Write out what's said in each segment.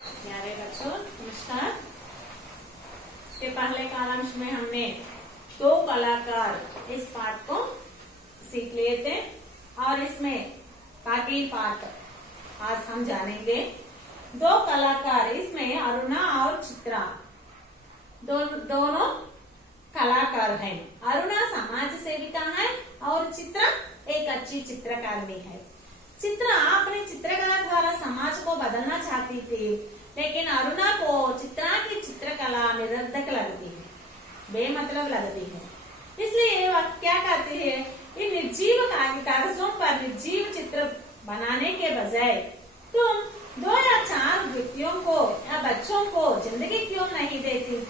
प्यारे बच्चों नमस्कार। इसके पहले कालांश में हमने दो कलाकार इस पाठ को सीख लिए थे और इसमें बाकी पाठ आज हम जानेंगे। दो कलाकार इसमें अरुणा और चित्रा दोनों कलाकार हैं। अरुणा समाज सेविका है और चित्रा एक अच्छी चित्रकारिणी है। चित्रा अपने चित्रकला द्वारा समाज को बदलना चाहती थी, लेकिन अरुणा को चित्रा की चित्रकला निरर्थक लगती है, बेमतलब लगती है। इसलिए वह क्या कहती है, इन निर्जीव कागजों पर निर्जीव चित्र बनाने के बजाय तुम 2 या 4 व्यक्तियों को या बच्चों को जिंदगी क्यों नहीं देती?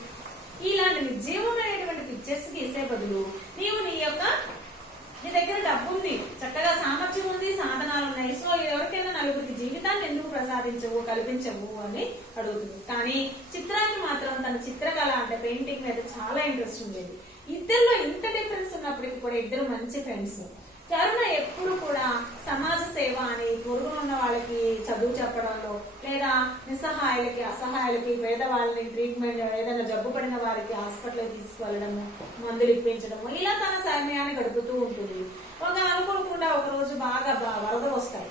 ఇలాంటి నిర్జీవమైనటువంటి పిక్చర్స్ గీసే బదులు నీ దగ్గర డబ్బు ఉంది, చక్కగా సామర్థ్యం ఉంది, సాధనాలు ఉన్నాయి, సో ఎవరికైనా నలుగురికి జీవితాన్ని ఎందుకు కల్పించవు అని అడుగుతుంది. కానీ చిత్రానికి మాత్రం తన చిత్రకళ అంటే పెయింటింగ్ మీద చాలా ఇంట్రెస్ట్ ఉండేది. ఇద్దరిలో ఇంత డిఫరెన్స్ ఉన్నప్పటికీ కూడా ఇద్దరు మంచి ఫ్రెండ్స్. అరుణ ఎప్పుడు కూడా సమాజ సేవ అని పొరుగున ఉన్న వాళ్ళకి చదువు చెప్పడంలో, లేదా నిస్సహాయాలకి అసహాయాలకి పేదవాళ్ళని ట్రీట్మెంట్, ఏదైనా జబ్బు పడిన వారికి హాస్పిటల్ తీసుకువెళ్ళడము, మందులు ఇప్పించడము, ఇలా తన సమయాన్ని గడుపుతూ ఉంటుంది. అనుకోకుండా ఒక రోజు బాగా వరదలు వస్తాయి.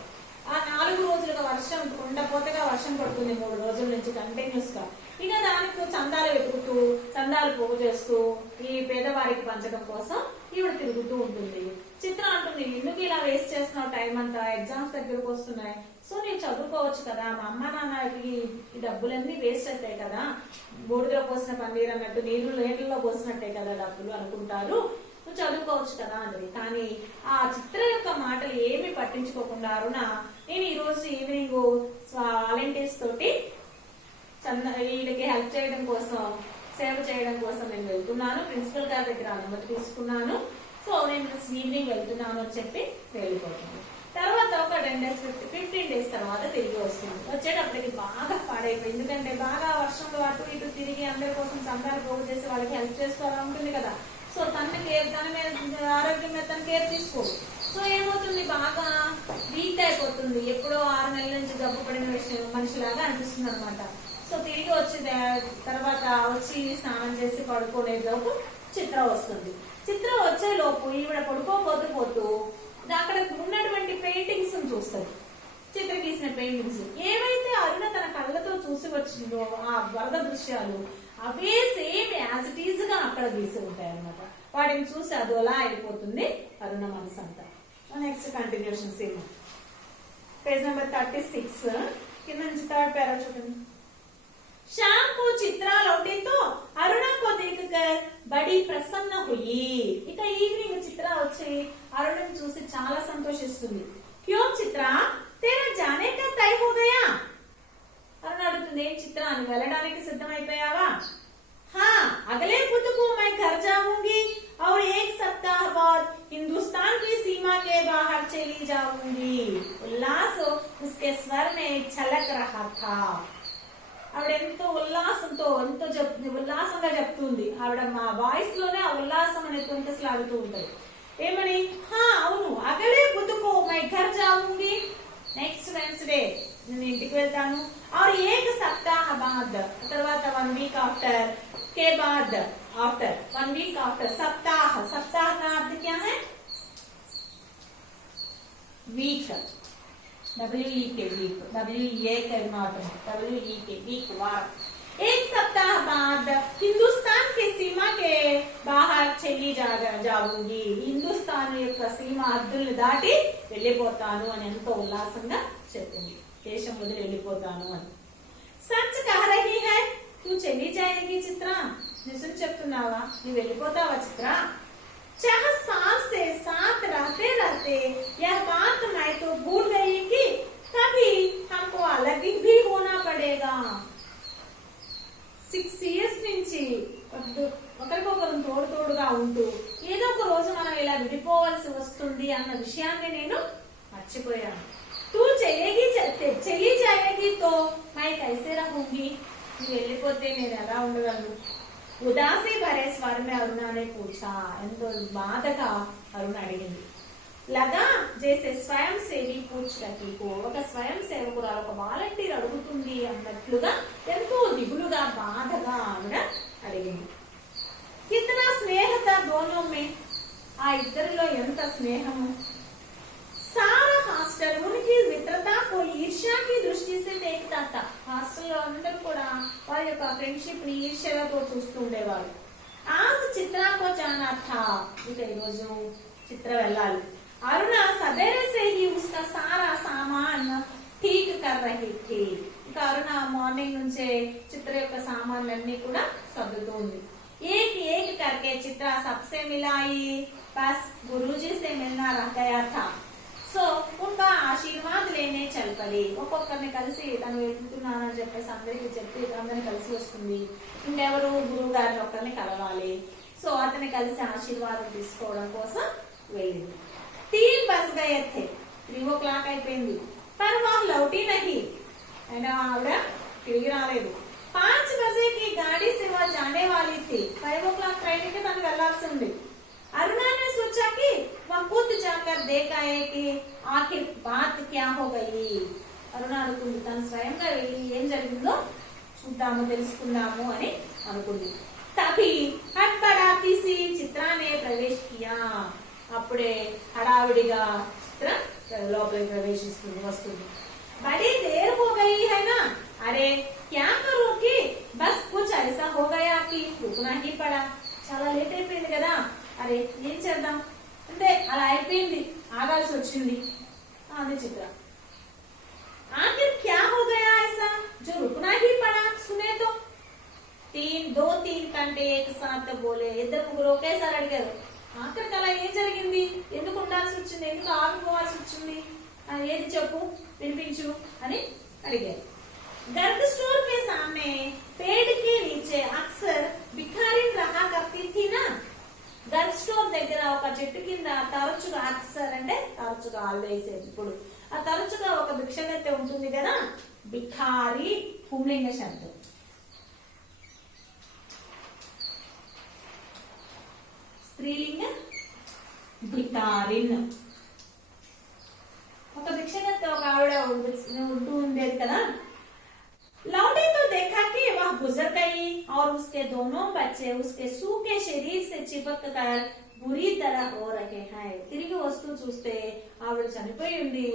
ఆ 4 రోజులుగా వర్షం ఉండపోతేగా వర్షం పడుతుంది, 3 రోజుల నుంచి కంటిన్యూస్ గా. ఇక దానికి చందాలు వెతుకుతూ, చందాలు పోగు చేస్తూ ఈ పేదవారికి పంచడం కోసం ఈవిడ తిరుగుతూ ఉంటుంది. చిత్ర అంటుంది, ఎందుకు ఇలా వేస్ట్ చేస్తున్నావు టైం అంతా, ఎగ్జామ్స్ దగ్గరకు వస్తున్నాయి, సో నేను చదువుకోవచ్చు కదా, మా అమ్మ నాన్నకి ఈ డబ్బులన్నీ వేస్ట్ అవుతాయి కదా, బూడిదలో పోసిన పన్నీర్ అన్నట్టు నీళ్ళలో పోసినట్టే కదా డబ్బులు అనుకుంటారు, నువ్వు చదువుకోవచ్చు కదా అని. కానీ ఆ చిత్ర యొక్క మాటలు ఏమి పట్టించుకోకుండా అరుణ, నేను ఈ రోజు ఈవినింగ్ వాలంటీర్స్ తోటి వీళ్ళకి హెల్ప్ చేయడం కోసం, సేవ చేయడం కోసం నేను వెళ్తున్నాను, ప్రిన్సిపల్ గారి దగ్గర అనుమతి తీసుకున్నాను, సో నేను ఈవినింగ్ వెళ్తున్నాను అని చెప్పి వెళ్ళిపోతుంది. తర్వాత ఒక 15 డేస్ తర్వాత తిరిగి వస్తుంది. వచ్చేటప్పటికి బాగా పాడైపోయింది, ఎందుకంటే బాగా వర్షంలో అటు ఇటు తిరిగి అందరి కోసం చందాలు పోగు చేసి వాళ్ళకి హెల్ప్ చేస్తూ అలా ఉంటుంది కదా. సో తన మీద ఆరోగ్యం మీద తన కేర్ తీసుకోదు. సో ఏమవుతుంది, బాగా వీక్ అయిపోతుంది, ఎప్పుడో 6 నెలల నుంచి జబ్బు పడిన మనిషిలాగా అనిపిస్తుంది అనమాట. సో తిరిగి తర్వాత వచ్చి స్నానం చేసి పడుకునేలోపు చిత్ర వస్తుంది. చిత్ర వచ్చే లోపు ఈవిడ పడుకోపోతూ అక్కడ ఉన్నటువంటి పెయింటింగ్స్ చూస్తుంది, చిత్ర గీసిన పెయింటింగ్స్. ఏవైతే అరుణ తన కళ్ళతో చూసి వచ్చిందో ఆ వరద దృశ్యాలు అవే సేమ్ యాజ్ ఇట్ ఈజ్ గా అక్కడ గీసి ఉంటాయి అనమాట. వాటిని చూసి అదోలా అయిపోతుంది అరుణ మనసు అంతా. Next continuation same page number 36 కింద నుంచి 3rd पैरा చూడండి. शाम को चित्रा लौटी तो अरुणा को देखकर बड़ी प्रसन्न हुई. ఇక ఈవినింగ్ చిత్ర వచ్చి అరుణని చూసి చాలా సంతోషిస్తుంది. क्यों चित्रा तेरा जाने का तय हो गया? అరుణ అడుగుతుంది, ఏం చిత్ర నువ్వు వెళ్ళడానికి సిద్ధమైపోయావా? हाँ अगले बुध को मैं घर जाऊंगी और 1 सप्ताह बाद हिंदुस्तान की सीमा के बाहर चली जाऊंगी. उल्लास उसके स्वर में छलक रहा था. ఆవిడ ఎంతో ఉల్లాసంతో ఉల్లాసంగా చెప్తుంది. ఆవిడ మా వాయిస్ లోనే ఆ ఉల్లాసం అనే తొంతసలాడుతూ ఉంటాయి. ఏమని? హా అవును, అగలే బుధకో మై ఘర్ జాऊंगी, నెక్స్ట్ వెన్స్డే నేను ఇంటికి వెళ్తాను. और 1 सप्ताह बाद తర్వాత 1 वीक आफ्टर के बाद आफ्टर 1 वीक आफ्टर सप्ताह का अर्थ क्या है? Week, WEK week, WEK not, WEK week वार. 1 सप्ताह बाद हिंदुस्तान की सीमा के बाहर चली जाऊंगी. హిందుస్థాన్ యొక్క సీమ హద్దుల్ని దాటి వెళ్ళిపోతాను అని ఎంతో ఉల్లాసంగా చెప్పింది. దేశం వదిలి వెళ్ళిపోతాను అని. సచ్ కహ రహీ హై తూ చలి జాయేగి చిత్ర, నిజం చెప్తున్నావా, నువ్వు వెళ్ళిపోతావా చిత్ర? चाह साल से साथ रहते रहते यह बात मैं तो भूल गई कि कभी हमको अलग भी होना पड़ेगा. 6 years నుంచి ఒకరికొకరు తోడుగా ఉంటూ ఏదో ఒక రోజు మనం ఇలా విడిపోవాల్సి వస్తుంది అన్న విషయాన్ని నేను మర్చిపోయాను. तू चली जाएगी तो मैं कैसे रहूंगी? నువ్వు వెళ్ళిపోతే నేను ఎలా ఉండగలను? ఉదాసీ భరే స్వరమే అరుణ అనే పూచా, ఎంతో బాధగా అరుణ అడిగింది. లగా జైసే స్వయం సేవి పూచ్ రహీ హో, ఒక స్వయం సేవకురాలు ఒక వాలంటీర్ అడుగుతుంది అన్నట్లుగా ఎంతో దిగులుగా బాధగా ఆవిడ అడిగింది. కితనా స్నేహత దోనో మే, ఆ ఇద్దరిలో ఎంత స్నేహము. सारा हॉस्टल उनकी मित्रता को ईर्ष्या की दृष्टि से देखता था. హాస్టల్లో అందరూ కూడా వారి యొక్క ఫ్రెండ్షిప్ ని ఈర్ష్యతో చూస్తూ ఉండేవారు. आज चित्रा को जाना था, ఇక ఈరోజు చిత్ర వెళ్ళాలి. అరుణ సవేరే से ही उसका सारा सामान ठीक कर रही थी. ఇక అరుణ మార్నింగ్ నుంచే చిత్ర యొక్క సామాన్లన్నీ కూడా సర్దుతూ ఉంది. एक एक करके चित्रा सबसे मिलाई, बस गुरुजी से मिलना रह गया था. సో ఉన్కా ఆశీర్వాద్ లేనే చల్ పడి, ఒక్కొక్కరిని కలిసి తను వెళ్తున్నానని చెప్పేసి అందరికి చెప్పి అందరిని కలిసి వస్తుంది. ఇంకెవరు గురువు గారిని ఒక్కరిని కలవాలి. సో అతన్ని కలిసి ఆశీర్వాదం తీసుకోవడం కోసం వెళ్ళింది. 3 బస్ గయే थे, 3 o'clock అయిపోయింది. పర్ వహ్ లౌటీ నహీ, అయినా ఆవిడ తిరిగి రాలేదు. 5 బజే కి గాడి से वह जाने वाली थी, 5 o'clock ట్రైన్ కి తను వెళ్లాల్సి ఉంది. अरुणा ने सोचा कि वह खुद जाकर देख आए कि आखिर बात क्या हो गई. అరుణ అనుకుంది తను స్వయంగా వెళ్ళి ఏం జరిగిందో చూద్దాము తెలుసుకుందాము అని అనుకుంది. తभी హట్బడాతి సి చిత్రానే ప్రవేశ్ కియా, అప్పుడే హడావిడిగా చిత్ర లోపలికి ప్రవేశిస్తుంది వస్తుంది. बड़ी देर हो गई है ना, अरे क्या करूं कि बस कुछ ऐसा हो गया कि रुकना ही पड़ा. చాలా లేట్ అయిపోయింది కదా, అరే ఏం చేద్దాం అంటే అలా అయిపోయింది, ఆగాల్సి వచ్చింది అది చిత్ర. आखिर क्या हो गया ऐसा जो रुकना ही पड़ा, सुने तो. 2-3 కంటే एक साथ बोले, ఇద్దరు ముగ్గురు ఒకేసారి అడిగారు. ఆఖరికి అలా ఏం జరిగింది, ఎందుకు ఉండాల్సి వచ్చింది, ఎందుకు ఆగిపోవాల్సి వచ్చింది, ఏది చెప్పు వినిపించు అని అడిగారు. गर्ग स्टोर के सामने पेड़ के नीचे अक्सर भिखारिन रहा करती थी ना. గర్గ్ స్టోర్ దగ్గర ఒక చెట్టు కింద తరచుగా, అక్సర్ అంటే తరచుగా, ఆల్వేస్ ఎప్పుడు, ఆ తరచుగా ఒక భిక్షగత్తె ఉంటుంది కదా. భిఖారి పుంలింగ శబ్దం. స్త్రీలింగ భిఖారిన్. ఒక భిక్షగత్తె ఒక ఆవిడ ఉంటూ ఉండేది కదా. लौटी तो देखा कि वह गुजर गई और उसके दोनों बच्चे उसके सूखे शरीर से चिपक कर बुरी तरह हो रहे हैं. తిరిగి వస్తూ చూస్తే ఆవిడ చనిపోయి ఉంది.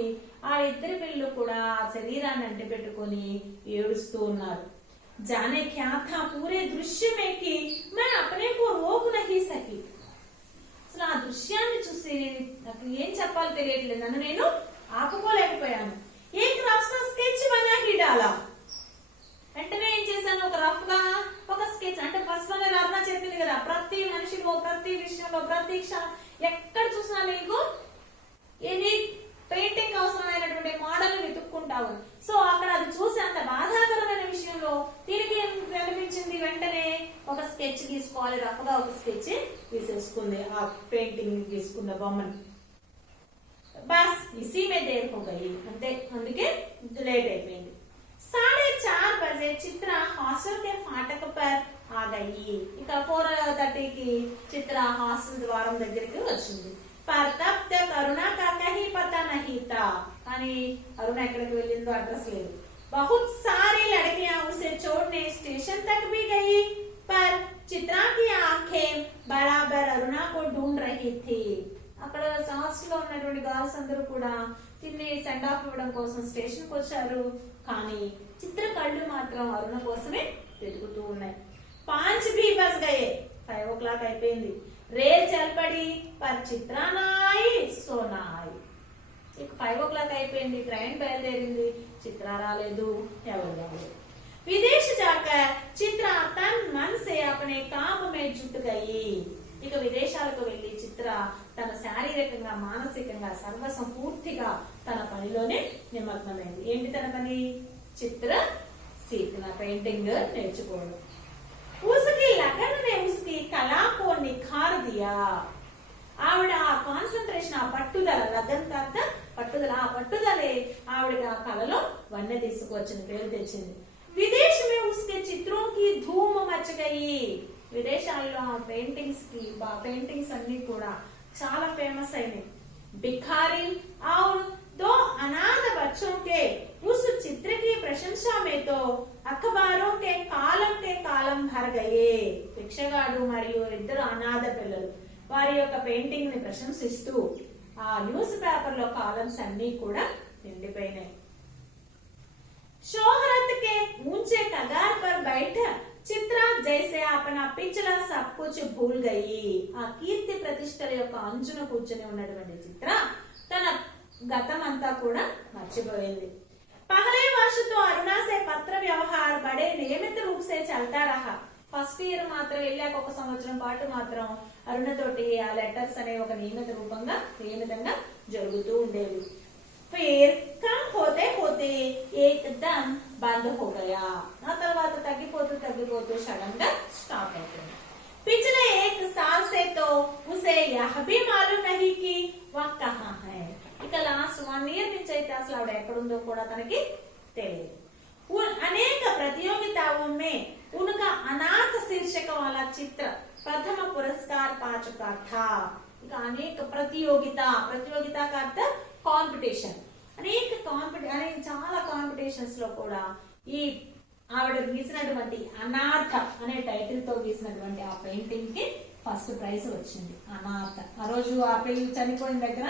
ఆ ఇద్దరి పిల్లలు కూడా శరీరాన్ని అంటి పెట్టుకొని ఏడుస్తూ ఉన్నారు. जाने क्या था पूरे दृश्य में कि मैं अपने को रोक नहीं सकी. అసలు ఆ దృశ్యాన్ని చూసి నాకు ఏం చెప్పాలో తెలియట్లేదు, నన్ను నేను ఆపుకోలేకపోయాను. एक रफ सा स्केच बना ही डाला. వెంటనే ఏం చేశాను, ఒక రఫ్ గా ఒక స్కెచ్, అంటే ఫస్ట్ లోనే రర్ణ చెప్పింది కదా, ప్రతి మనిషిలో ప్రతి విషయంలో ప్రతి ఎక్కడ చూసినా నీకు ఏది పెయింటింగ్ అవసరమైనటువంటి మోడల్ వెతుక్కుంటావు. సో అక్కడ అది చూసి అంత బాధాకరమైన విషయంలో దీనికి ఏం అనిపించింది, వెంటనే ఒక స్కెచ్ తీసుకోవాలి, రఫ్ గా ఒక స్కెచ్ తీసేసుకుంది, ఆ పెయింటింగ్ తీసుకున్న బొమ్మని. బస్ ఇసీ మే దేర్ హో గయి, అంతే, అందుకే లేట్ అయిపోయింది. 4:30 बजे चित्रा हॉस्टल के फाटक पर आ गई. ఇక 4:30 కి చిత్ర హాస్టల్ ద్వారం దగ్గరికి వచ్చింది. पर तब तक अरुणा का कहीं पता नहीं था, కానీ అరుణ ఎక్కడికి వెళ్ళిందో అడ్రస్ లేదు. बहुत सारी लड़कियां उसे छोड़ने स्टेशन तक भी गई, पर चित्रा की आंखें बराबर अरुणा को ढूंढ रही थी. అక్కడ హాస్టల్ లో ఉన్నటువంటి గర్ల్స్ అందరూ కూడా తిన్ని సెండ్ ఆఫ్ ఇవ్వడం కోసం స్టేషన్ కి వచ్చారు, కానీ చిత్ర కళ్ళు మాత్రం అరుణ కోసమే వెతుకుతూ ఉన్నాయి. 5 भी बस गए, 5 o'clock అయిపోయింది. రేల్ చల్పడి పర్ చిత్ర నాయి సోనాయి. ఇక 5 o'clock అయిపోయింది, ట్రైన్ బయలుదేరింది, చిత్ర రాలేదు, ఎవరు రాలేదు. విదేశ్ జాకర్ చిత్ర తన్ మన్ సే అప్నే కామ్ మే జుట్ గయి. ఇక విదేశాలకు వెళ్లి చిత్ర తన శారీరకంగా మానసికంగా సర్వసంపూర్తిగా తన పనిలోనే నిమగ్నమైంది. ఏంటి తన పని, చిత్ర సీఖన, పెయింటింగ్ నేర్చుకోవడం. उसकी लगन ने उसकी कला को निखार दिया. ఆవిడ ఆ కాన్సంట్రేషన్, ఆ పట్టుదల, లగన్ కాక పట్టుదల, ఆ పట్టుదలే ఆవిడ ఆ కళలో వన్నె తీసుకొచ్చింది, పేరు తెచ్చింది. విదేశ్ మే ఉస్కే చిత్రోं की धूम मच गई. విదేశాల్లో ఆ పెయింటింగ్స్ అన్ని కూడా చాలా ఫేమస్ అయినాయి. भिखारी और 2 अनाथ बच्चों के उस चित्र की प्रशंसा में तो अखबारों के కాలం भर गए. భిక్షగాడు మరియు 2 అనాథ పిల్లలు వారి యొక్క పెయింటింగ్ ని ప్రశంసిస్తూ ఆ న్యూస్ పేపర్ లో కాలమ్స్ అన్ని కూడా నిండిపోయినాయి. शोहरत के ऊंचे कगार पर बैठ చిత్ర జైసే अपना पिछला सब कुछ भूल गई. ఆ కీర్తి ప్రతిష్టల యొక్క అంచున కూర్చొని ఉన్నటువంటి చిత్ర తన గతం అంతా కూడా మర్చిపోయింది. पहले वर्ष तो अरुणा से पत्र व्यवहार बड़े नियमित रूप से चलता रहा. ఫస్ట్ ఇయర్ మాత్రం వెళ్ళాక ఒక సంవత్సరం పాటు మాత్రం అరుణ తోటి ఆ లెటర్స్ అనే ఒక నియమితంగా జరుగుతూ ఉండేవి. फिर कम होते होते एकदम बंद हो गया. ఆ తర్వాత తగ్గిపోతూ సడన్ గా స్టాప్ అవుతుంది. पिछले 1 साल से तो उसे यह भी मालूम नहीं कि वह कहाँ है. ఇక లాస్ట్ 1 ఇయర్ నుంచి అయితే అసలు ఆవిడ ఎక్కడుందో కూడా తనకి తెలియదు. अनेक प्रतियोगिताओं में उनका अनाथ शीर्षक वाला चित्र प्रथम पुरस्कार पा चुका था. ఇక అనేక ప్రతియోగిత का अर्थ కాంపిటీషన్. చాలా కాంపిటీషన్స్ లో కూడా ఈ ఆవిడ గీసినటువంటి అనాథ అనే టైటిల్ తో గీసినటువంటి ఆ పెయింటింగ్ కి ఫస్ట్ ప్రైజ్ వచ్చింది. అనాథ ఆ రోజు ఆ పిల్లలు చనిపోయిన దగ్గర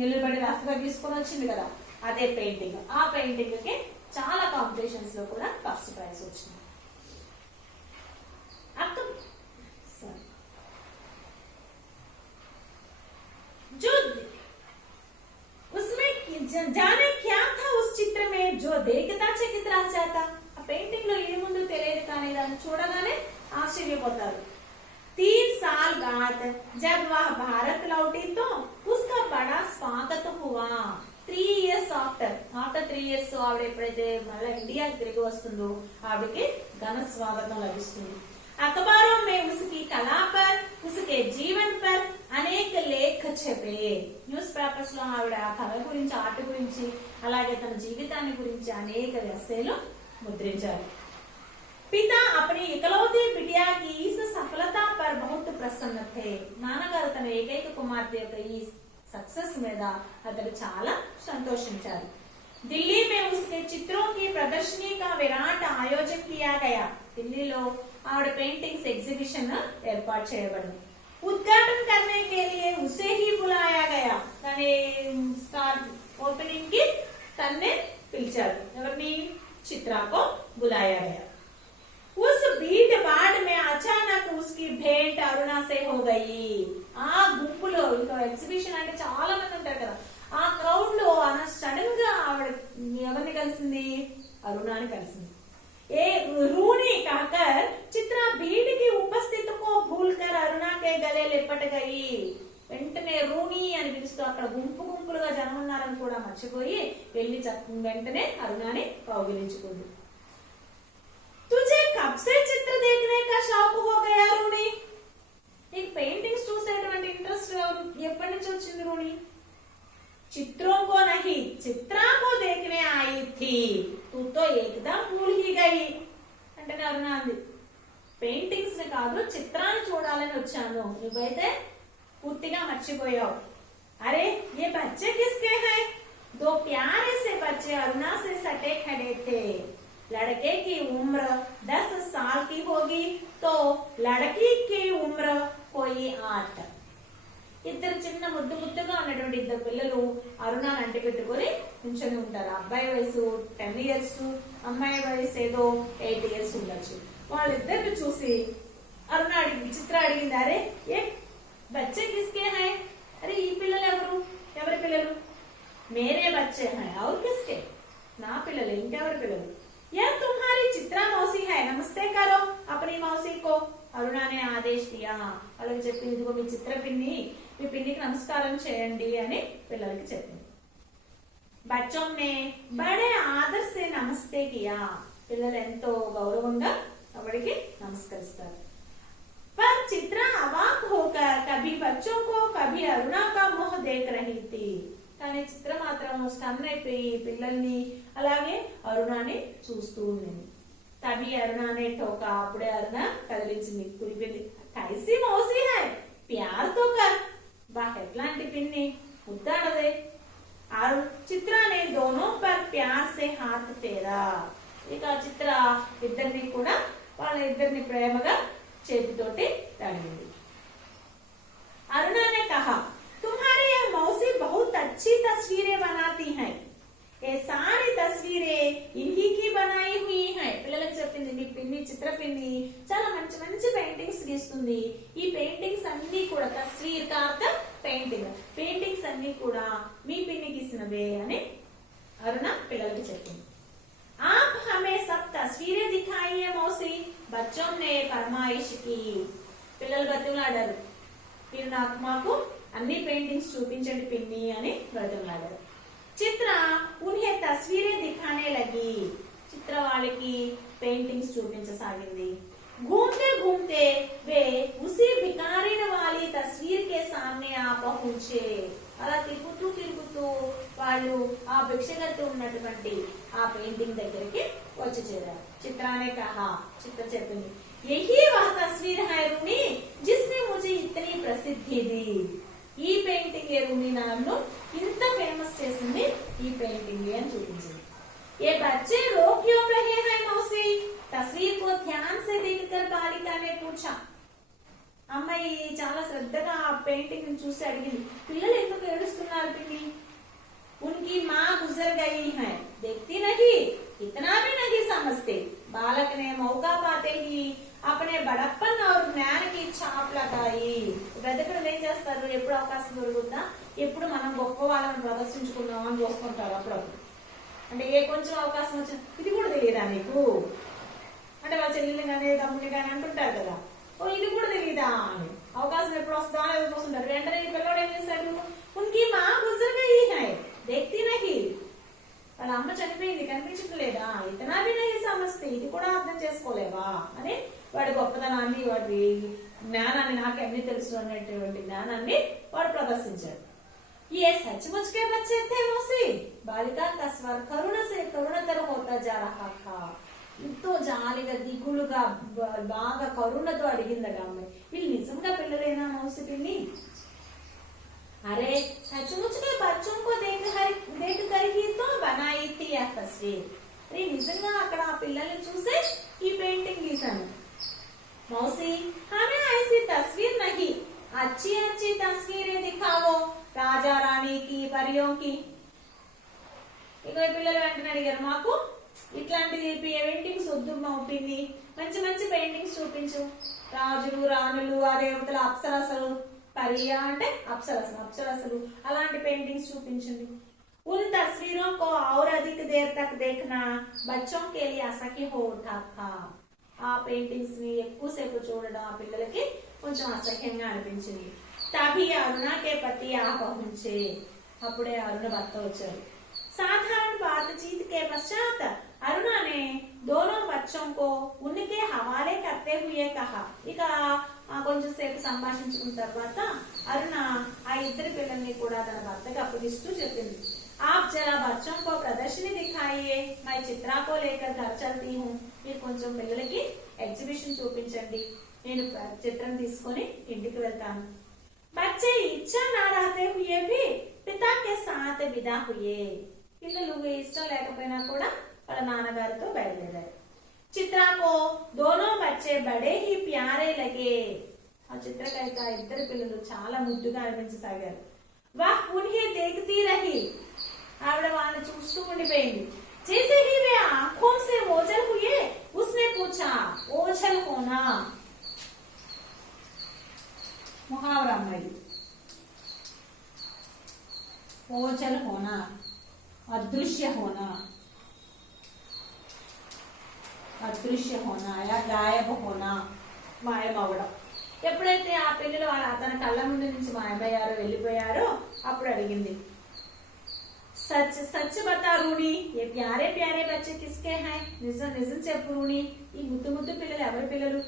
నిలబడి రఫ్ గా తీసుకొని వచ్చింది కదా, అదే పెయింటింగ్. ఆ పెయింటింగ్ కి చాలా కాంపిటీషన్స్ లో కూడా ఫస్ట్ ప్రైజ్ వచ్చింది. जाने क्या था उस चित्र में जो देखता चकित रह जाता. ఆ పెయింటింగ్ లో ఏముందో తెలియదు కానీ దాన్ని చూడగానే ఆశ్చర్యపోతారు. 3 साल बाद जब वह भारत लौटी तो उसका बड़ा स्वागत हुआ. 3 years after 3 years ఆవిడ ఎప్పుడైతే మళ్ళీ ఇండియాకి తిరిగి వస్తుందో ఆవిడకి ఘన స్వాగతం లభిస్తుంది. अखबारों में उसकी कला पर उसके जीवन पर అనేక లేఖ చెప్పే. న్యూస్ పేపర్స్ లో ఆవిడ కళ గురించి, ఆర్ట్ గురించి, అలాగే తన జీవితాన్ని గురించి అనేక వ్యాసాలు ముద్రించారు. పితా अपनी इकलौती बिटिया की इस सफलता पर बहुत प्रसन्न थे. నాన్నగారు తన ఏకైక కుమార్తె యొక్క ఈ సక్సెస్ మీద అతడు చాలా సంతోషించారు. दिल्ली में उसके चित्रों की प्रदर्शनी का विराट आयोजन किया गया. ఢిల్లీలో ఆవిడ పెయింటింగ్స్ ఎగ్జిబిషన్ ఏర్పాటు చేయబడింది. उद्घाटन करने के लिए उसे ही बुलाया गया. తనే స్టార్ ఓపెనింగ్ కి తన్నే పిలిచారు. ఎవరిని? చిత్రా को बुलाया गया. उस भीड़ भाड़ में अचानक उसकी भेंट अरुणा से हो गई. ఆ గుంపులో ఇంకా ఎగ్జిబిషన్ అంటే చాలా మంది ఉంటారు కదా, ఆ క్రౌడ్ లో సడన్ గా ఆవిడ ఎవరిని కలిసింది? అరుణాని కలిసింది. ఏ रूनी कहकर चित्रा भीड़ की उपस्थित को भूलकर अरुणा के गले लिपट गई. వెంటనే రూని అని పిలుస్తూ అక్కడ గుంపులుగా జనం ఉన్నారని కూడా మర్చిపోయి వెళ్ళి వెంటనే అరుణాని కౌగిలించుకుంది. तुझे कब से चित्र देखने का शौक हो गया रूनी? నీకు పెయింటింగ్స్ చూసేటువంటి ఇంట్రెస్ట్ ఎప్పటి నుంచి వచ్చింది రూని? चित्रों को नहीं चित्रा को देखने आई थी. तू तो एकदम भूल ही गई. అంటే అరుణ అంది, పెయింటింగ్స్ ని కాదు చిత్రాన్ని చూడాలని వచ్చాను, నువ్వైతే పూర్తిగా మర్చిపోయావు. अरे ये बच्चे किसके हैं? 2 प्यारे से बच्चे अरुणा से सटे खड़े थे. लड़के की उम्र 10 साल की होगी तो लड़की की उम्र कोई 8. ఇద్దరు చిన్న ముద్దుగా ఉన్నటువంటి 2 పిల్లలు అరుణాని అంటి పెట్టుకుని నించొని ఉంటారు. అబ్బాయి వయసు 10 years, అమ్మాయి వయసు ఏదో 8 years ఉండొచ్చు. వాళ్ళిద్దరిని చూసి అరుణ చిత్ర అడిగింది, అరే ఏ బచ్చే కిస్కే హై? అరే ఈ పిల్లలు ఎవరి పిల్లలు? మేరే బచ్చే హై. और किसके? నా పిల్లలు. ఇంకెవరి పిల్లలు? యా తుమ్హారీ చిత్రా మౌసీ హై, నమస్తే కరో అప్నీ మౌసీ కో. అరుణ ने आदेश दिया. వాళ్ళకి చెప్పింది, ఇదిగో మీ చిత్ర పిన్ని, మీ పిన్నికి నమస్కారం చేయండి అని పిల్లలకి చెప్పింది. बच्चों ने बड़े आदर से नमस्ते किया. పిల్లలు ఎంతో గౌరవంగా ఆవిడకి నమస్కరిస్తారు. पर चित्रा अवाक होकर कभी बच्चों को कभी अरुणा का मुंह देख रही थी. కానీ చిత్ర మాత్రం స్టన్ అయిపోయి పిల్లల్ని అలాగే అరుణాని చూస్తూ ఉంది. తబి అరుణానే టోకా. అప్పుడే అరుణ కదిలించింది, కురిపింది. కైసి మౌసీ హై ప్యార్ తో కర్. బా ఎట్లాంటి పిన్ని, ముద్దాడదే. और चित्रा ने दोनों पर प्यार से हाथ फेरा. ఇక చిత్ర ఇద్దరిని కూడా వాళ్ళ ఇద్దరిని ప్రేమగా చేతితోటి తడిగింది. अरुणा ने कहा तुम्हारी यह मौसी बहुत अच्छी तस्वीरें बनाती हैं. ये सारी तस्वीरें इन्हीं की बनाई हुई हैं. పిల్లలకు చెప్పింది మీ పిన్ని చిత్ర పిన్ని చాలా మంచి మంచి పెయింటింగ్స్ గీస్తుంది. ఈ పెయింటింగ్స్ అన్ని కూడా తస్వీర్ కా అర్థం పెయింటింగ్. పెయింటింగ్స్ అన్ని కూడా మీ పిన్ని గీసినవే అని అరుణ పిల్లలకి చెప్పింది. आप हमें सब तस्वीरें दिखाइए मौसी. बच्चों ने फरमाइश की. పిల్లలు బతిమలాడారు, మీరు మాకు అన్ని పెయింటింగ్స్ చూపించండి పిన్ని అని బతిమలాడారు. చిత్ర उन्हें तस्वीरें दिखाने लगी. చిత్ర వాళ్ళకి పెయింటింగ్స్ చూపించసాగింది. घूमते घूमते वे उसी बिकारीन वाली तस्वीर के सामने आ पहुंचे. అలా తిరుగుతూ తిరుగుతూ వాళ్ళు ఆ భిక్షగత్తు ఉన్నటువంటి ఆ పెయింటింగ్ దగ్గరికి వచ్చి చేరారు. చిత్రానే కహా, చిత్ర చెప్పింది यही वह तस्वीर है रूनी जिसने मुझे इतनी प्रसिद्धि दी. ఈ పెయింటింగ్ రూని నన్ను ఇంత ఫేమస్ చేసింది ఈ పెయింటింగ్ అని చూపించింది. ये बच्चे रो क्यों रहे हैं मौसी. तस्वीर को ध्यान से देखकर बालिका ने पूछा. అమ్మాయి చాలా శ్రద్ధగా ఆ పెయింటింగ్ చూసి అడిగింది, పిల్లలు ఎందుకు ఏడుస్తున్నారు పిన్ని. उनकी माँ गुजर गई है. देखती नहीं, इतना भी नहीं समझते. बालक ने मौका पाते ही अपने बड़प्पन और ज्ञान की छाप लगाई. బ్రతకడం ఏం చేస్తారు, ఎప్పుడు అవకాశం దొరుకుతుందా ఎప్పుడు మనం గొప్ప వాళ్ళని ప్రదర్శించుకుందాం అని చూస్తుంటారు. అప్పుడప్పుడు అంటే ఏ కొంచెం అవకాశం వచ్చిన ఇది కూడా తెలియదా నీకు అంటే వాళ్ళ చెల్లెల్ని కానీ తమ్ముడిని కానీ అంటుంటారు కదా, ఓ ఇది కూడా తెలియదా అని. అవకాశం ఎప్పుడు వస్తుందా అని ఎదుర్కొస్తుంటారు. వెంటనే ఈ పిల్లవాడు ఏం చేశాడు, ఉనికి మా గుజర్ గయి హై దేఖ్తీ నహీ. వాళ్ళ అమ్మ చనిపోయింది కనిపించట్లేదా, ఇతనా భీ నహీ సమజ్తే, ఇది కూడా అర్థం చేసుకోలేవా అని వాడి గొప్పతనాన్ని వాడి జ్ఞానాన్ని నాకు అన్ని తెలుసు అనేటువంటి జ్ఞానాన్ని వాడు ప్రదర్శించాడు. ये सचमुच के बच्चे थे मौसी. बालिका का स्वर करुण से करुणतर होता जा रहा था. ఎంతో జాలిగా దిగులుగా బాగా కరుణతో అడిగిందట అమ్మాయి, వీళ్ళు నిజంగా పిల్లలేనా మౌసి పిన్ని. अरे सचमुच के बच्चों को देख कर ही तो बनाई थी यह तस्वीर. అరే నిజంగా అక్కడ ఆ పిల్లల్ని చూసే ఈ పెయింటింగ్ గీసాను. मौसी हमें ऐसी तस्वीर नहीं, अच्छी अच्छी तस्वीरें दिखाओ రాజా రాణికి పరియోకి. ఇక పిల్లలు వెంటనే అడిగారు, మాకు ఇట్లాంటి పెయింటింగ్స్ వద్దు మా పిన్ని, మంచి మంచి పెయింటింగ్స్ చూపించు. రాజులు రాణులు ఆ దేవతల అప్సరసలు, పరియా అంటే అప్సరసలు, అప్సరసలు అలాంటి పెయింటింగ్స్ చూపించండి. उन तस्वीरों को और अधिक देर तक देखना बच्चों के लिए असह्य हो उठा था. ఆ పెయింటింగ్స్ ని ఎక్కువసేపు చూడడం ఆ పిల్లలకి కొంచెం అసహ్యంగా అనిపించింది. तभी अरुणा के पति आ पहुंचे. అప్పుడే అరుణ భర్త వచ్చారు. साधारण बातचीत के पश्चात अरुणा ने दोनों बच्चों को उनके हवाले करते हुए कहा. ఇక కొంచెం సేపు సంభాషించుకున్న తర్వాత అరుణ ఆ ఇద్దరు పిల్లల్ని కూడా తన భర్తకి అప్పగిస్తూ చెప్పింది, आप जरा बच्चों को प्रदर्शनी दिखाइए, मैं चित्रा को लेकर घर चलती हूँ. మీరు కొంచెం పిల్లలకి ఎగ్జిబిషన్ చూపించండి, నేను చిత్రం తీసుకొని ఇంటికి వెళ్తాను. बच्चे इच्छा न रहते हुए भी पिता के साथ विदा हुए. పిల్లలు ఇష్టం లేకపోయినా కూడా వాళ్ళ నాన్నగారితో బయలుదేరారు. चित्रा को दोनों बच्चे बड़े ही प्यारे लगे. ఆ చిత్రకైతే ఆ ఇద్దరు పిల్లలు చాలా ముద్దుగా అనిపించసాగారు. वह उन्हें देखती रही. ఆవిడ వాళ్ళని చూస్తూ ఉండిపోయింది. जैसे ही वे आंखों से ओझल हुए उसने पूछा, ओझल होना मुहावरा अम्माई. ओझल होना, अदृश्य होना, अदृश्य होना या गायब होना, మాయమవడం. ఎప్పుడైతే ఆ పిల్లలు తన కళ్ళ ముందు నుంచి మాయమయ్యారో వెళ్ళిపోయారో అప్పుడు అడిగింది, सच सच बता रूनी, ये प्यारे प्यारे बच्चे किसके हैं. నిజం నిజం చెప్పు రూణి, ఈ ముద్దు ముద్దు పిల్లలు ఎవరి పిల్లలు.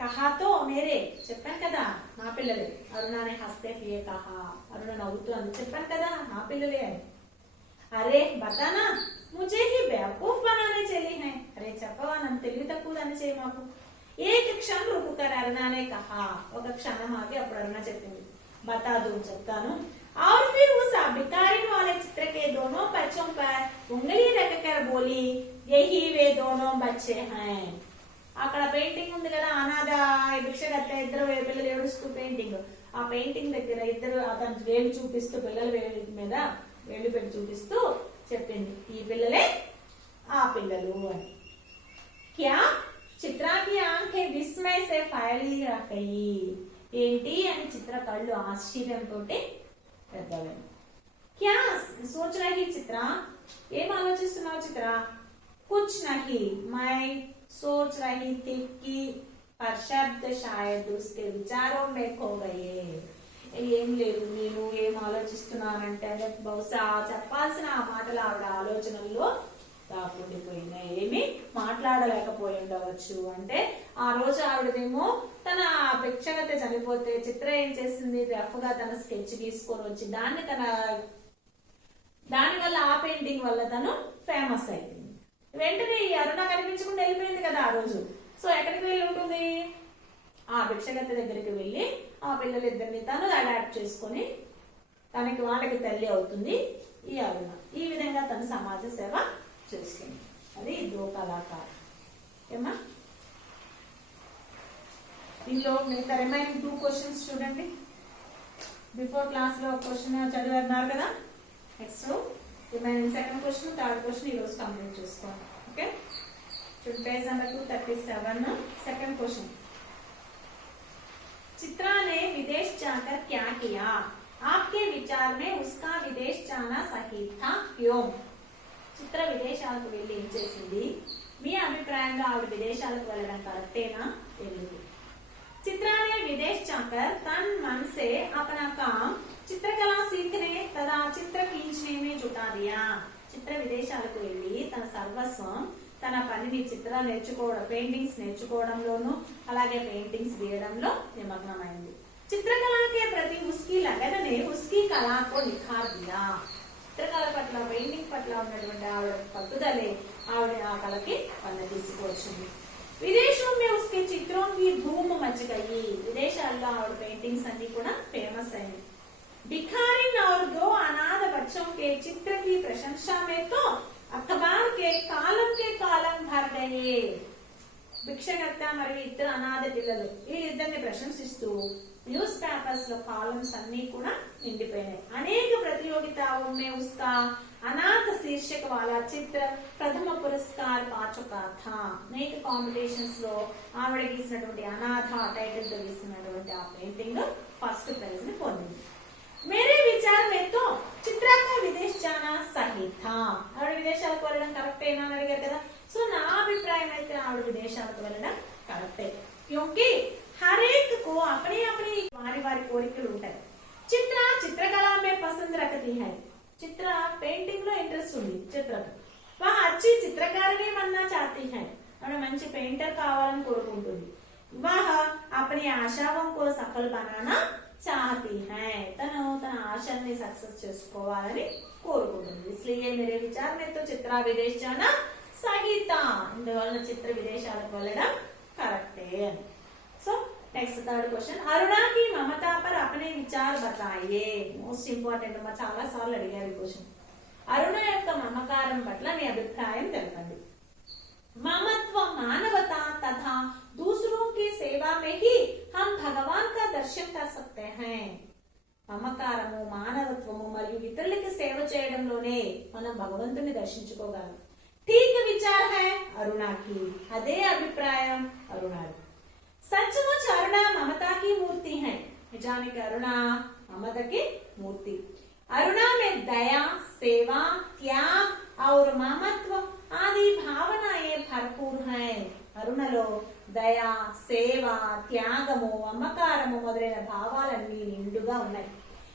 కహా తో మేరే, చెప్పాను కదా నా పిల్లలే. అరుణానే హస్తే హుయే కహా, అరుణ నవ్వుతూ అంది, చెప్పాను కదా నా పిల్లలే అని. అరే బతానా, ముझे ही बेवकूफ बनाने चली है. అరే చెప్పవా, నన్ను తెలివి తక్కువ దాన్ని చేయి మాకు. ఏక క్షణం రుకుకర్ అరుణానే కహా, ఒక క్షణం ఆగి అప్పుడు అరుణ చెప్పింది, బతాదు చెప్తాను. और फिर उस भिखारिन वाले चित्र के दोनों बच्चों पर उंगली रखकर बोली, यही वे दोनों बच्चे हैं। అక్కడ పెయింటింగ్ ఉంది కదా, అనాథ భిక్షగత్త ఇద్దరు పిల్లలు ఏడుస్తూ పెయింటింగ్. ఆ పెయింటింగ్ దగ్గర ఇద్దరు అతను వేలు చూపిస్తూ, పిల్లల వేలు మీద వేలు పెట్టి చూపిస్తూ చెప్పింది, ఈ పిల్లలే ఆ పిల్లలు అని. క్యా చిత్రా కి ఆంఖే విస్మయ సే ఫైలి రహీ. ఏంటి అని చిత్ర కళ్ళు ఆశ్చర్యంతో పెద్దవి. క్యా సోచ్ రహీ చిత్ర, ఏం ఆలోచిస్తున్నావు చిత్ర? కుచ్ నహీ మై सोच रही थी कि पर शब्द शायद उसके विचारों में खो गए. ఏం లేదు, నేను ఏం ఆలోచిస్తున్నానంటే బహుశా చెప్పాల్సిన ఆ మాటలు ఆవిడ ఆలోచనల్లో దాక్కుండిపోయినాయి, ఏమి మాట్లాడలేకపోయి ఉండవచ్చు. అంటే ఆ రోజు ఆవిడదేమో తన భిక్షగత చనిపోతే చిత్ర ఏం చేసింది, రఫ్ గా తన స్కెచ్ తీసుకొని వచ్చి దాని వల్ల ఆ పెయింటింగ్ వల్ల తను ఫేమస్ అయింది. వెంటనే ఈ అరుణ కనిపించకుండా వెళ్ళిపోయింది కదా ఆ రోజు. సో ఎక్కడికి వెళ్ళి ఉంటుంది, ఆ భిక్షగత్త దగ్గరికి వెళ్ళి ఆ పిల్లలిద్దరిని తను అడాప్ట్ చేసుకొని వాళ్ళకి తల్లి అవుతుంది ఈ అరుణ. ఈ విధంగా తను సమాజ సేవ చేస్తుంది. అది దో కళాకారు. ఏమా దీనిలో మిగతా రిమైనింగ్ 2 క్వశ్చన్స్ చూడండి. బిఫోర్ క్లాస్ లో క్వశ్చన్ చదివారు కదా. Next remaining second question, third question ఈ రోజు కంప్లీట్ చేసుకోండి. ఓకే, చూడండి page number 237. Second question, Chitra ने विदेश जाकर क्या किया? आपके विचार में उसका विदेश जाना सही था, क्यों? చిత్ర విదేశాలకు వెళ్ళి ఏం చేసింది? మీ అభిప్రాయంలో ఆవిడ విదేశాలకు వెళ్ళడం కరెక్టేనా? తెలియదు. चित्रा ने विदेश जाकर तन मन से अपना काम चित्रकला सीखने तथा चित्र खींचने में जुटा दिया. చిత్ర విదేశాలకు వెళ్ళి తన సర్వస్వం, తన పనిని చిత్ర నేర్చుకోవడం, పెయింటింగ్స్ నేర్చుకోవడంలోను అలాగే పెయింటింగ్స్ గీయడంలో నిమగ్నమైంది. చిత్రకళ के प्रति उसकी लगन ने उसकी कला को निखार दिया. చిత్రకళ పట్ల, పెయింటింగ్ పట్ల ఉన్నటువంటి ఆవిడ పట్టుదలే ఆవిడ ఆ కళకి పన్ను తీసుకొచ్చింది. విదేశం में उसके चित्रों की धूम मच गई. విదేశాల్లో ఆవిడ పెయింటింగ్స్ అన్ని కూడా ఫేమస్ అయింది. भिखारिन और 2 अनाथ बच्चों के चित्र की प्रशंसा में तो अखबार के कालम भर गए. భిక్షగత్త మరియు ఇద్దరు అనాథ పిల్లలు వీళ్ళిద్దరిని ప్రశంసిస్తూ న్యూస్ పేపర్స్ లో కాలమ్స్ అన్ని కూడా నిండిపోయినాయి. అనేక प्रतियोगिताओं में उसका अनाथ शीर्षक वाला चित्र प्रथम पुरस्कार पा चुका था. అనేక కాంపిటీషన్స్ లో ఆవిడ గీసినటువంటి అనాథ టైటిల్ తో గీసినటువంటి ఆ పెయింటింగ్ ఫస్ట్ ప్రైజ్ ని పొందింది. मेरे विचार में तो चित्रा का विदेश जाना सही था. ఆవిడ విదేశాలకు వెళ్ళడం కరెక్టేనా అని అడిగారు కదా. సో నా అభిప్రాయం అయితే ఆవిడ విదేశాలకు వెళ్ళడం కరెక్టే. क्योंकि हर एक को अपनी अपनी వారి కోరికలు ఉంటాయి. చిత్ర చిత్రకళ में पसंद रखती है. చిత్ర పెయింటింగ్ లో ఇంట్రెస్ట్ ఉంది చిత్రకు. वह अच्छी चित्रकारिणी बनना चाहती है. ఆవిడ మంచి పెయింటర్ కావాలని కోరుకుంటుంది. वह अपनी आशाओं को सफल बनाना चाहती है. తను తన ఆశల్ని సక్సెస్ చేసుకోవాలని కోరుకుంటుంది. इसलिए मेरे विचार में तो चित्रा विदेश जाना सही था. ఇందువల్ల చిత్ర విదేశాలకు వెళ్ళడం కరెక్టే. So next third question, Aruna की ममता पर अपने विचार बताइए. మోస్ట్ ఇంపార్టెంట్ అమ్మా, చాలా సార్లు అడిగారు ఈ క్వశ్చన్. అరుణ యొక్క మమకారం పట్ల మీ అభిప్రాయం తెలపండి. ममत्व मानवता तथा दूसरों की सेवा में ही हम भगवान का दर्शन कर सकते हैं. మమకారము, మానవత్వము మరియు ఇతరులకి సేవ చేయడంలోనే మనం భగవంతుని దర్శించుకోగలం. ठीक विचार है अरुणा की. అదే అభిప్రాయం అరుణాది. सचमुच अरुणा ममता की मूर्ति है. నిజానికి అరుణ మమతకి మూర్తి. अरुणा में दया, सेवा, त्याग और ममत्व आदि भावनाएं भरपूर हैं. అరుణలో దయ, సేవ, త్యాగము, మమకారము మొదలైన భావాలన్నీ నిండుగా ఉన్నాయి.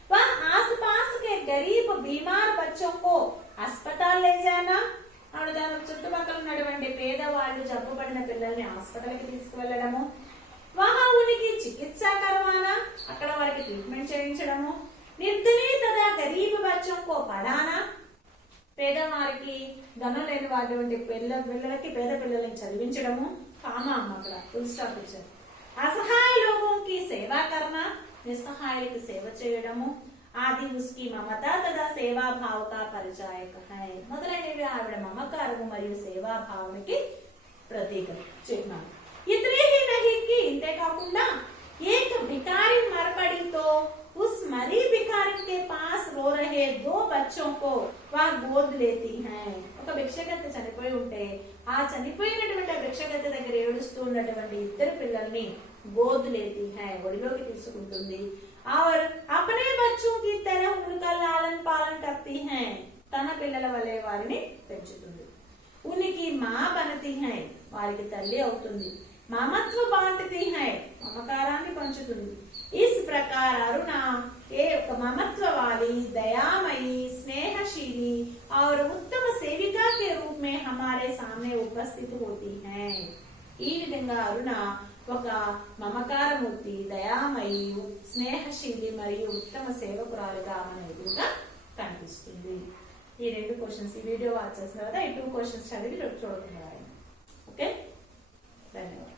वह आसपास के गरीब बीमार बच्चों को अस्पताल ले जाना. ఆవిడ దాని చుట్టుపక్కల ఉన్నటువంటి పేదవాళ్ళు, జబ్బుపడిన పిల్లల్ని హాస్పిటల్ కి తీసుకువెళ్లడము. वहाँ उनकी चिकित्सा करवाना. అక్కడ వారికి ట్రీట్మెంట్ చేయించడము. निर्धनी तथा गरीब बच्चों को पढ़ाना. పేదవారికి, ధనం లేని వాటి పిల్లలకి, పేద పిల్లలకి చదివించడము. కామా అమ్మ అక్కడ ఫుల్ స్టాప్ ఇచ్చారు. అసహాయ లోగోं की సేవ करना. నిస్సహాయులకి సేవ చేయడము. ఆది उसकी మమతా తదా సేవా భావ కా పరిచాయక హై. మొదలైనవి ఆవిడ మమకారము మరియు సేవాభావానికి ప్రతీక చిహ్నం. ఇతనే హీ నహీ కి ఇంతే కాకుండా एक भिखारी मर पड़ी तो उस मरी भिखारी के पास रो रहे दो बच्चों को वह गोद लेती हैं. ఒక భిక్షగత్తె చనిపోయి ఉంటే ఆ చనిపోయినటువంటి భిక్షగత్తె దగ్గర ఏడుస్తూ ఉన్నటువంటి ఇద్దరు పిల్లల్ని గోద్ లేती है, ఒడిలోకి తీసుకుంటుంది. और अपने बच्चों की तरह उनका लालन पालन करती हैं, తన పిల్లల వలె వారిని పెంచుతుంది. उनकी माँ बनती है, వారికి తల్లి అవుతుంది. ममत्व बांटती है, ममकाराన్ని పంచుతుంది. इस प्रकार अरुणा एक ममत्व वाली, दयामयी, स्नेहशीली और उत्तम सेविका के रूप में हमारे सामने उपस्थित होती है. ఈ విధంగా అరుణ ఒక మమకారమూర్తి, దయామయి, స్నేహశీలి మరియు ఉత్తమ సేవకురాలుగా మన ఎదురుగా కనిపిస్తుంది. ఈ రెండు క్వశ్చన్స్ ఈ వీడియో వాచ్ చేసిన తర్వాత ఈ 2 క్వశ్చన్స్ చదివి చూడకుండా రాయండి. ఓకే, ధన్యవాదాలు.